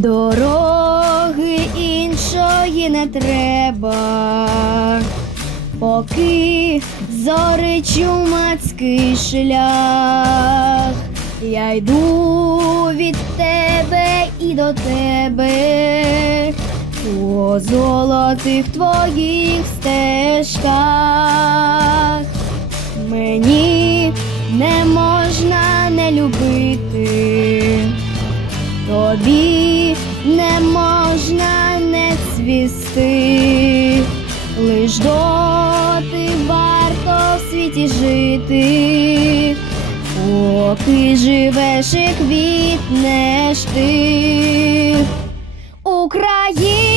Дороги Іншої не треба, поки зори чумацький шлях. Я йду від тебе і до тебе, у золотих твоїх стежках. Цвісти, лиш доти варто в світі жити, поки живеш і квітнеш ти. Україно,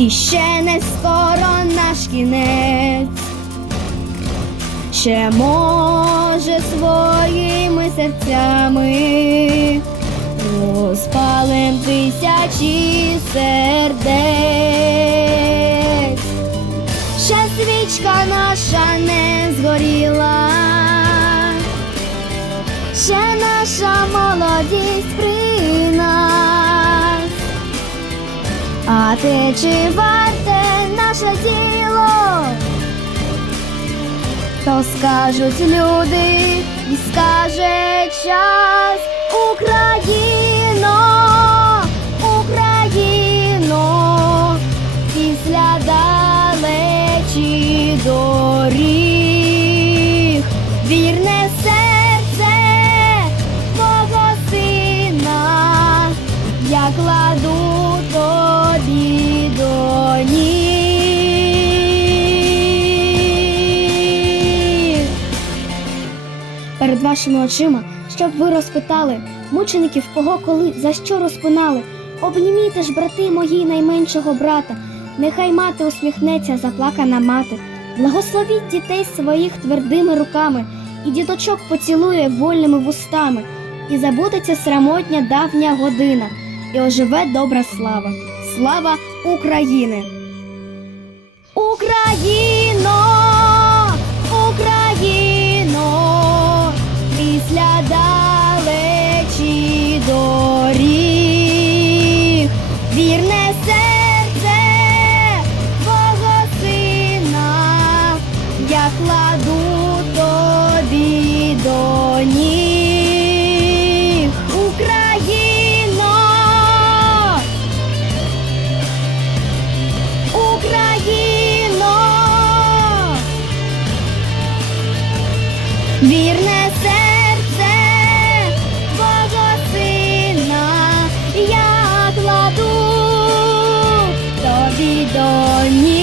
І ще не скоро наш кінець, ще може своїми серцями розпалим тисячі сердець. Ще свічка наша не згоріла, ще наша молодість при нас. А те чи варте наше діло? То скажуть люди і скаже час Україно, Україно, після далечі доріг, вірне серце твого сина, я кладу тобі. Перед вашими очима, щоб ви розпитали мучеників, кого коли, за що розпинали. Обнімійте ж, брати мої найменшого брата, нехай мати усміхнеться, заплакана мати. Благословіть дітей своїх твердими руками, і діточок поцілує вольними вустами, і забудеться срамотня давня година, і оживе добра слава. Слава України! Україно! Україно! Після далечі доріг, вірне серце твого сина, я кладу тобі до ніг. Вірне серце твого сина я кладу тобі до.